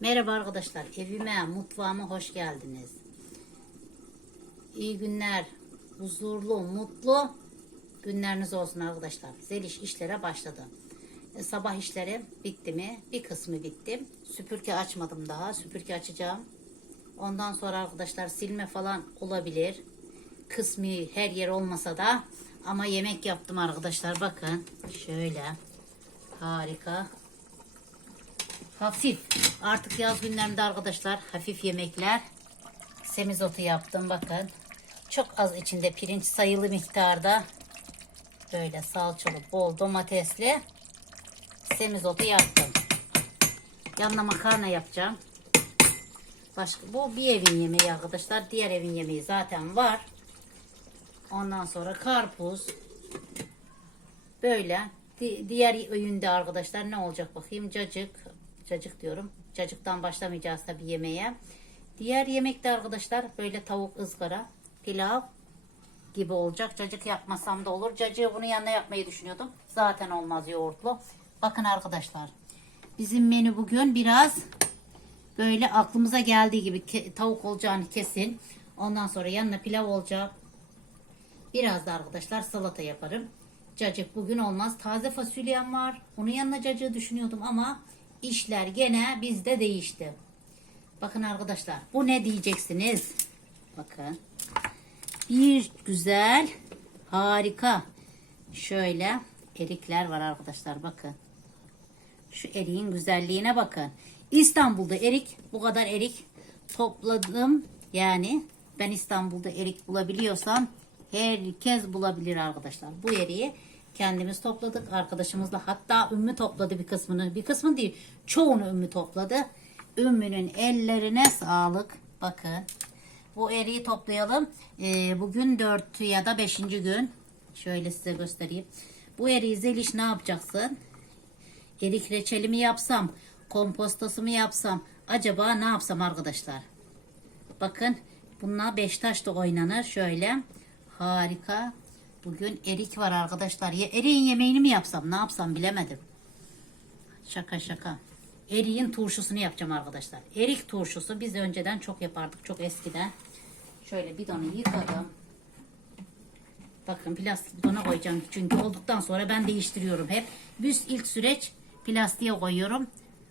Merhaba arkadaşlar, evime, mutfağıma hoş geldiniz. İyi günler, huzurlu, mutlu günleriniz olsun arkadaşlar. Zeliş işlere başladı. E, sabah işleri bitti mi? Bir kısmı bitti. Süpürge açmadım daha, süpürge açacağım. Ondan sonra arkadaşlar silme falan olabilir. Kısmi her yer olmasa da ama yemek yaptım arkadaşlar bakın. Şöyle harika Hafif. Artık yaz günlerinde arkadaşlar hafif yemekler. Semizotu yaptım bakın. Çok az içinde pirinç sayılı miktarda böyle salçalı bol domatesli semizotu yaptım. Yanına makarna yapacağım. Başka bu bir evin yemeği arkadaşlar. Diğer evin yemeği zaten var. Ondan sonra karpuz. Böyle. Di- diğer öğünde arkadaşlar ne olacak bakayım? Cacık. Cacık diyorum. Cacıktan başlamayacağız tabii yemeğe. Diğer yemekte arkadaşlar böyle tavuk ızgara, pilav gibi olacak. Cacık yapmasam da olur. Cacığı bunun yanına yapmayı düşünüyordum. Zaten olmaz yoğurtlu. Bakın arkadaşlar. Bizim menü bugün biraz böyle aklımıza geldiği gibi tavuk olacağını kesin. Ondan sonra yanına pilav olacak. Biraz da arkadaşlar salata yaparım. Cacık bugün olmaz. Taze fasulyem var. Onun yanına cacığı düşünüyordum ama işler gene bizde değişti. Bakın arkadaşlar bu ne diyeceksiniz? Bakın. Bir güzel harika şöyle erikler var arkadaşlar bakın. Şu eriğin güzelliğine bakın. İstanbul'da erik bu kadar erik topladım. Yani ben İstanbul'da erik bulabiliyorsam herkes bulabilir arkadaşlar. Bu eriği kendimiz topladık arkadaşımızla. Hatta Ümmü topladı bir kısmını. Bir kısmını değil çoğunu Ümmü topladı. Ümmü'nün ellerine sağlık. Bakın. Bu eriği toplayalım. Ee, bugün 4 ya da 5. gün. Şöyle size göstereyim. Bu eriği Zeliş ne yapacaksın? Erik reçeli mi yapsam, kompostası mı yapsam, acaba ne yapsam arkadaşlar? Bakın bununla beş taş da oynanır şöyle. Harika. Bugün erik var arkadaşlar. Ya eriğin yemeğini mi yapsam, ne yapsam bilemedim. Şaka şaka. Eriğin turşusunu yapacağım arkadaşlar. Erik turşusu biz önceden çok yapardık, çok eskiden. Şöyle bidonu yıkadım. Bakın plastik bidona koyacağım çünkü olduktan sonra ben değiştiriyorum hep. Biz ilk süreç plastiğe koyuyorum.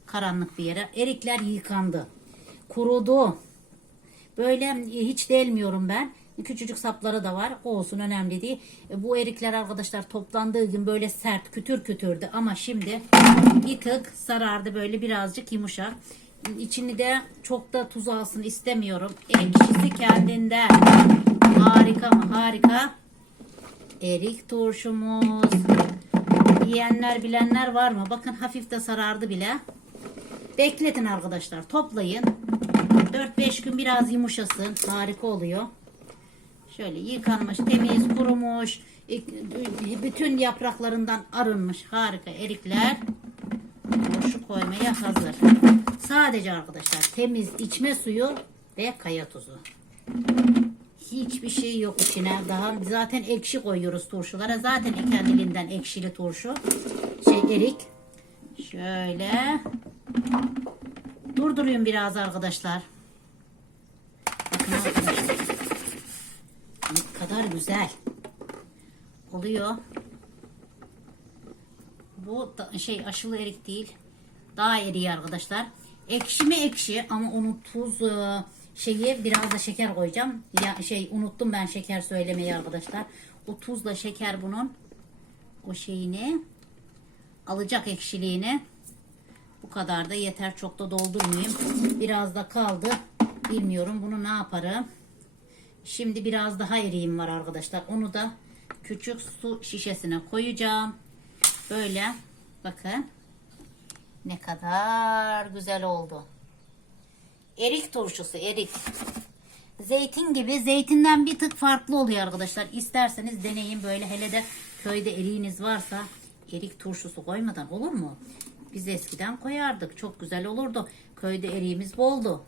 Karanlık bir yere. Erikler yıkandı. Kurudu. Böyle hiç delmiyorum ben. Küçücük sapları da var. O olsun önemli değil. E, Bu erikler arkadaşlar toplandığı gün böyle sert kütür kütürdü. Ama şimdi tık sarardı böyle birazcık yumuşak. İçini de çok da tuz alsın istemiyorum. Ekşisi kendinden. Harika mı? Harika. Erik turşumuz. Yiyenler bilenler var mı? Bakın hafif de sarardı bile. Bekletin arkadaşlar. Toplayın. 4-5 gün biraz yumuşasın. Harika oluyor. Şöyle yıkanmış, temiz, kurumuş. Bütün yapraklarından arınmış. Harika erikler. Turşu koymaya hazır. Sadece arkadaşlar temiz içme suyu ve kaya tuzu. Hiçbir şey yok içine. Daha zaten ekşi koyuyoruz turşulara. Zaten kendiliğinden ekşili turşu. Şey erik. Şöyle. Durduruyorum biraz arkadaşlar. Bakın arkadaşlar. Kadar güzel. Oluyor. Bu da- şey aşılı erik değil. Daha eriği arkadaşlar. Ekşi mi ekşi ama onun tuz e, şeyi biraz da şeker koyacağım. Ya şey unuttum ben şeker söylemeyi arkadaşlar. O tuzla şeker bunun o şeyini alacak ekşiliğini. Bu kadar da yeter. Çok da doldurmayayım. Biraz da kaldı. Bilmiyorum bunu ne yaparım. Şimdi biraz daha eriğim var arkadaşlar. Onu da küçük su şişesine koyacağım. Böyle bakın. Ne kadar güzel oldu. Erik turşusu erik. Zeytin gibi zeytinden bir tık farklı oluyor arkadaşlar. İsterseniz deneyin böyle hele de köyde eriğiniz varsa erik turşusu koymadan olur mu? Biz eskiden koyardık. Çok güzel olurdu. Köyde eriğimiz boldu.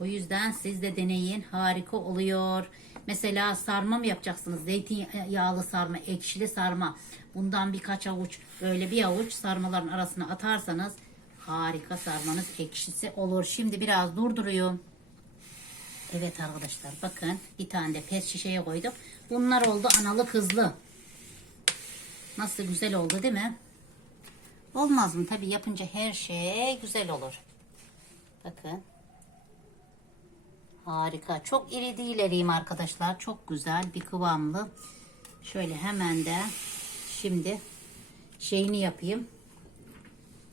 O yüzden siz de deneyin. Harika oluyor. Mesela sarma mı yapacaksınız? Zeytinyağlı sarma, ekşili sarma. Bundan birkaç avuç, böyle bir avuç sarmaların arasına atarsanız harika sarmanız ekşisi olur. Şimdi biraz durduruyorum. Evet arkadaşlar bakın bir tane de pet şişeye koydum. Bunlar oldu analı kızlı. Nasıl güzel oldu değil mi? Olmaz mı? Tabii yapınca her şey güzel olur. Bakın. Harika. Çok iri değil eriyim arkadaşlar. Çok güzel bir kıvamlı. Şöyle hemen de şimdi şeyini yapayım.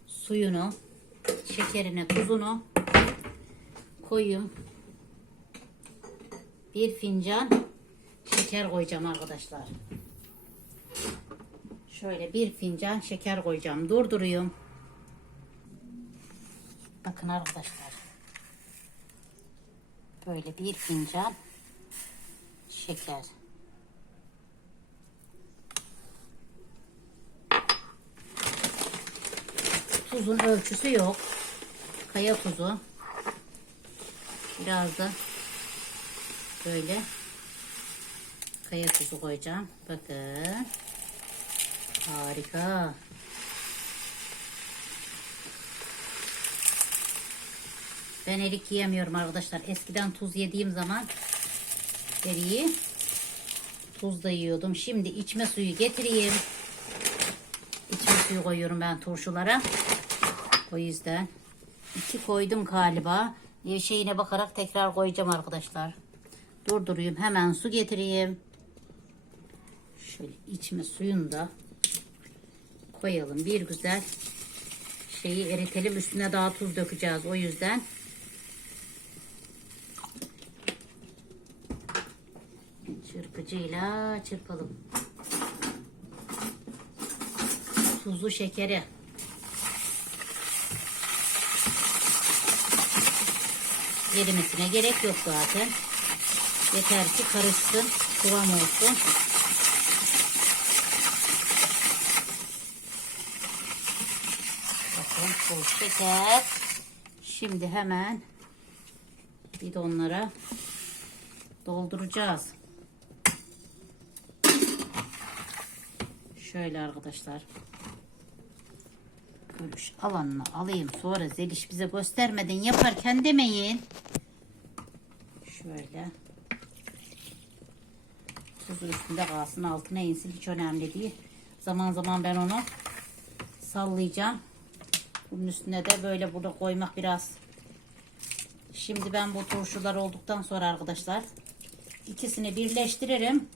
Suyunu, şekerini, tuzunu koyayım. Bir fincan şeker koyacağım arkadaşlar. Şöyle bir fincan şeker koyacağım. Durduruyorum. Bakın arkadaşlar. Böyle bir fincan şeker. Tuzun ölçüsü yok. Kaya tuzu. Biraz da böyle kaya tuzu koyacağım. Bakın. Harika. Ben erik yiyemiyorum arkadaşlar. Eskiden tuz yediğim zaman eriği tuz da yiyordum. Şimdi içme suyu getireyim. İçme suyu koyuyorum ben turşulara. O yüzden iki koydum galiba. Şeyine bakarak tekrar koyacağım arkadaşlar. Durdurayım. Hemen su getireyim. Şöyle içme suyunu da koyalım. Bir güzel şeyi eritelim. Üstüne daha tuz dökeceğiz. O yüzden çırpıcıyla çırpalım. Tuzu şekeri. Erimesine gerek yok zaten. Yeter ki karışsın, kıvam olsun. Bakın tuz, şeker. Şimdi hemen bidonlara dolduracağız. Şöyle arkadaşlar. Görüş alanını alayım. Sonra Zeliş bize göstermeden yaparken demeyin. Şöyle. Tuzu üstünde kalsın. Altına insin. Hiç önemli değil. Zaman zaman ben onu sallayacağım. Bunun üstüne de böyle burada koymak biraz. Şimdi ben bu turşular olduktan sonra arkadaşlar ikisini birleştiririm.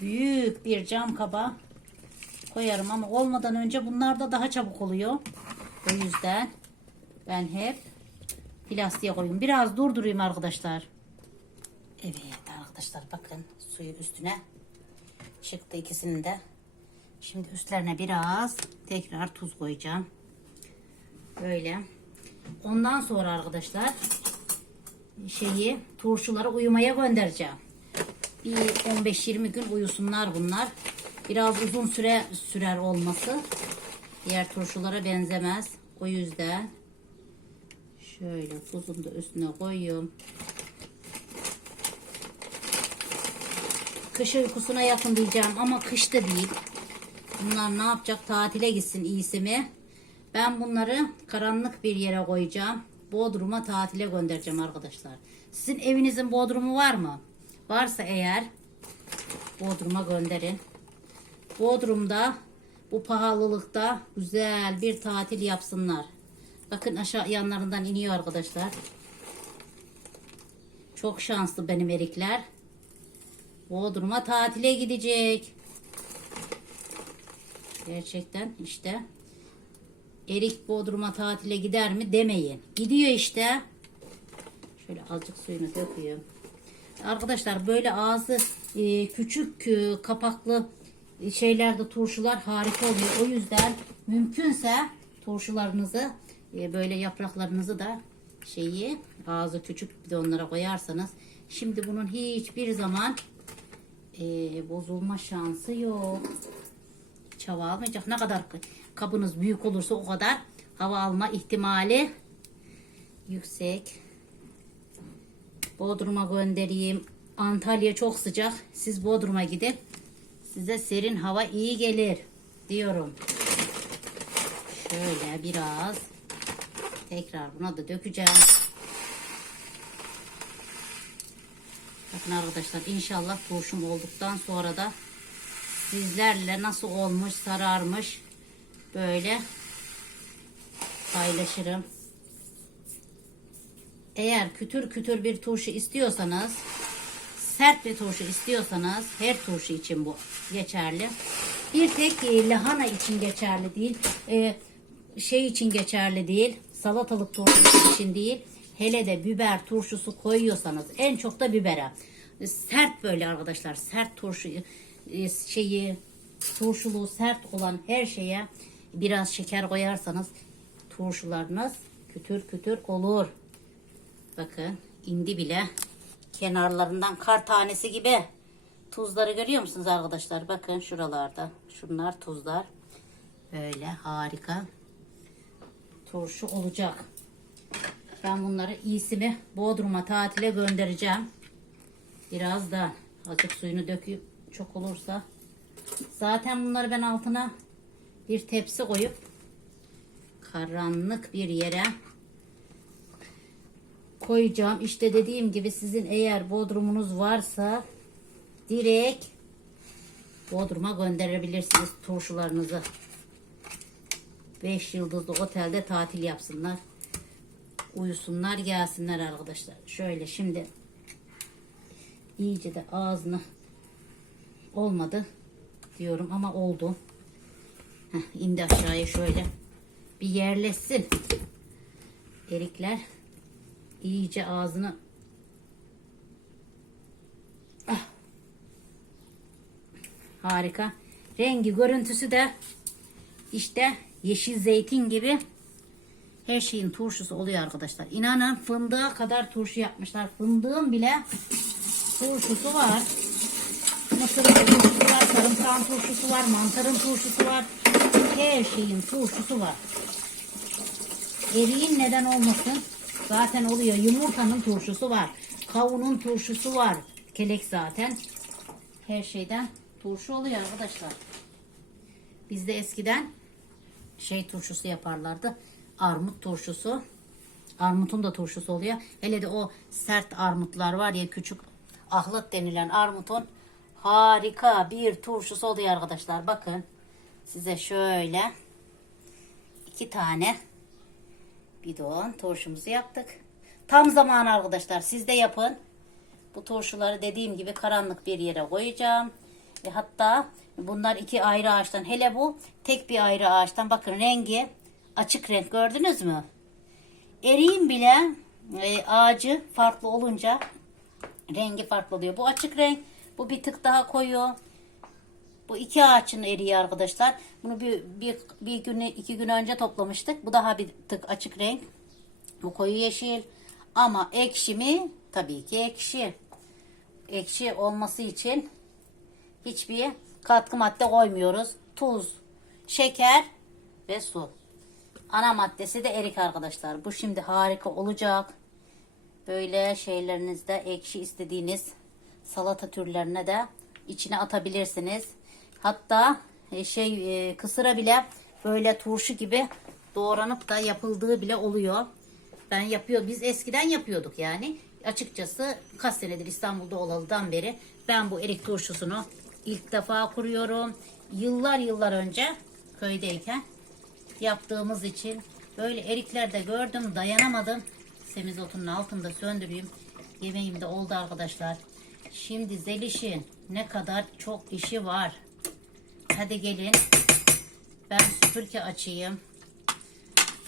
Büyük bir cam kaba koyarım ama olmadan önce bunlar da daha çabuk oluyor. O yüzden ben hep plastiğe koyayım. Biraz durdurayım arkadaşlar. Evet arkadaşlar bakın suyu üstüne çıktı ikisini de. Şimdi üstlerine biraz tekrar tuz koyacağım. Böyle. Ondan sonra arkadaşlar şeyi turşuları uyumaya göndereceğim. Bir 15-20 gün uyusunlar bunlar. Biraz uzun süre sürer olması. Diğer turşulara benzemez. O yüzden şöyle tuzunu da üstüne koyuyorum. Kış uykusuna yakın diyeceğim ama kışta değil. Bunlar ne yapacak? Tatile gitsin iyisi mi? Ben bunları karanlık bir yere koyacağım. Bodrum'a tatile göndereceğim arkadaşlar. Sizin evinizin bodrumu var mı? Varsa eğer Bodrum'a gönderin. Bodrum'da bu pahalılıkta güzel bir tatil yapsınlar. Bakın aşağı yanlarından iniyor arkadaşlar. Çok şanslı benim erikler. Bodrum'a tatile gidecek. Gerçekten işte Erik Bodrum'a tatile gider mi demeyin. Gidiyor işte. Şöyle azıcık suyunu döküyorum. Arkadaşlar böyle ağzı e, küçük e, kapaklı şeylerde turşular harika oluyor. O yüzden mümkünse turşularınızı e, böyle yapraklarınızı da şeyi ağzı küçük bidonlara koyarsanız şimdi bunun hiçbir zaman e, bozulma şansı yok. Hiç hava almayacak. Ne kadar kabınız büyük olursa o kadar hava alma ihtimali yüksek. Bodrum'a göndereyim. Antalya çok sıcak. Siz Bodrum'a gidin. Size serin hava iyi gelir diyorum. Şöyle biraz Tekrar buna da dökeceğim. Bakın arkadaşlar inşallah turşum olduktan sonra da sizlerle nasıl olmuş sararmış böyle paylaşırım. Eğer kütür kütür bir turşu istiyorsanız sert bir turşu istiyorsanız her turşu için bu geçerli. Bir tek e, lahana için geçerli değil. e, şey için geçerli değil. Salatalık turşusu için değil. Hele de biber turşusu koyuyorsanız en çok da bibere. Sert böyle arkadaşlar. Sert turşu e, şeyi turşulu sert olan her şeye biraz şeker koyarsanız turşularınız kütür kütür olur. Bakın indi bile kenarlarından kar tanesi gibi. Tuzları görüyor musunuz arkadaşlar? Bakın şuralarda. Şunlar tuzlar. Böyle harika. Turşu olacak. Ben bunları iyisini Bodrum'a tatile göndereceğim. Biraz da azıcık suyunu döküp çok olursa. Zaten bunları ben altına bir tepsi koyup karanlık bir yere koyacağım. İşte dediğim gibi sizin eğer bodrumunuz varsa direkt bodruma gönderebilirsiniz turşularınızı. 5 yıldızlı otelde tatil yapsınlar. Uyusunlar gelsinler arkadaşlar. Şöyle şimdi iyice de ağzını olmadı diyorum ama oldu. Heh, indi aşağıya şöyle bir yerleşsin. Erikler iyice ağzını Ah. harika. Rengi görüntüsü de işte yeşil zeytin gibi her şeyin turşusu oluyor arkadaşlar. İnanın fındığa kadar turşu yapmışlar. Fındığın bile turşusu var. Mısırın turşusu var, sarımsağın turşusu var, mantarın turşusu var. Her şeyin turşusu var. Eriğin neden olmasın? Zaten oluyor. Yumurtanın turşusu var. Kavunun turşusu var. Kelek zaten. Her şeyden turşu oluyor arkadaşlar. Bizde eskiden şey turşusu yaparlardı. Armut turşusu. Armutun da turşusu oluyor. Hele de o sert armutlar var ya küçük ahlat denilen armutun harika bir turşusu oluyor arkadaşlar. Bakın size şöyle iki tane bidon turşumuzu yaptık. Tam zamanı arkadaşlar. Siz de yapın. Bu turşuları dediğim gibi karanlık bir yere koyacağım. Ve hatta bunlar iki ayrı ağaçtan. Hele bu tek bir ayrı ağaçtan. Bakın rengi açık renk gördünüz mü? Eriğin bile e, ağacı farklı olunca rengi farklı oluyor. Bu açık renk. Bu bir tık daha koyu. Bu iki ağaçın eriği arkadaşlar. Bunu bir, bir, bir gün, iki gün önce toplamıştık. Bu daha bir tık açık renk. Bu koyu yeşil. Ama ekşi mi? Tabii ki ekşi. Ekşi olması için hiçbir katkı madde koymuyoruz. Tuz, şeker ve su. Ana maddesi de erik arkadaşlar. Bu şimdi harika olacak. Böyle şeylerinizde ekşi istediğiniz salata türlerine de içine atabilirsiniz. Hatta e, şey e, kısıra bile böyle turşu gibi doğranıp da yapıldığı bile oluyor. Ben yapıyor. Biz eskiden yapıyorduk yani. Açıkçası kaç senedir İstanbul'da olalıdan beri ben bu erik turşusunu ilk defa kuruyorum. Yıllar yıllar önce köydeyken yaptığımız için böyle eriklerde gördüm dayanamadım. Semizotunun altında söndüreyim. Yemeğim de oldu arkadaşlar. Şimdi Zeliş'in ne kadar çok işi var. Hadi gelin. Ben süpürge açayım.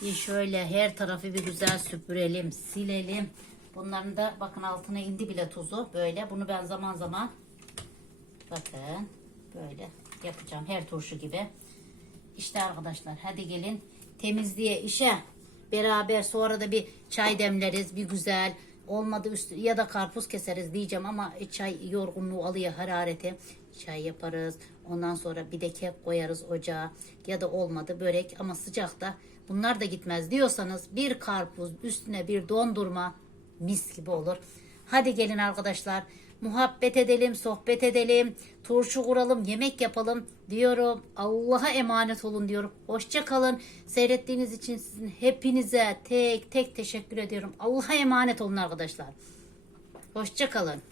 Bir şöyle her tarafı bir güzel süpürelim, silelim. Bunların da bakın altına indi bile tuzu böyle. Bunu ben zaman zaman bakın böyle yapacağım her turşu gibi. İşte arkadaşlar hadi gelin temizliğe işe beraber sonra da bir çay demleriz bir güzel olmadı üstü ya da karpuz keseriz diyeceğim ama çay yorgunluğu alıyor harareti şey yaparız. Ondan sonra bir de kek koyarız ocağa ya da olmadı börek ama sıcakta bunlar da gitmez diyorsanız bir karpuz üstüne bir dondurma mis gibi olur. Hadi gelin arkadaşlar muhabbet edelim, sohbet edelim, turşu kuralım, yemek yapalım diyorum. Allah'a emanet olun diyorum. Hoşça kalın. Seyrettiğiniz için sizin hepinize tek tek teşekkür ediyorum. Allah'a emanet olun arkadaşlar. Hoşça kalın.